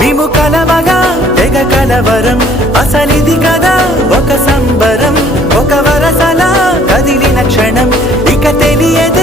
మేము కలవగా తెగ కలవరం అసలిది కదా ఒక సంబరం ఒక వరసలా కదిలిన క్షణం ఇక తెలియదు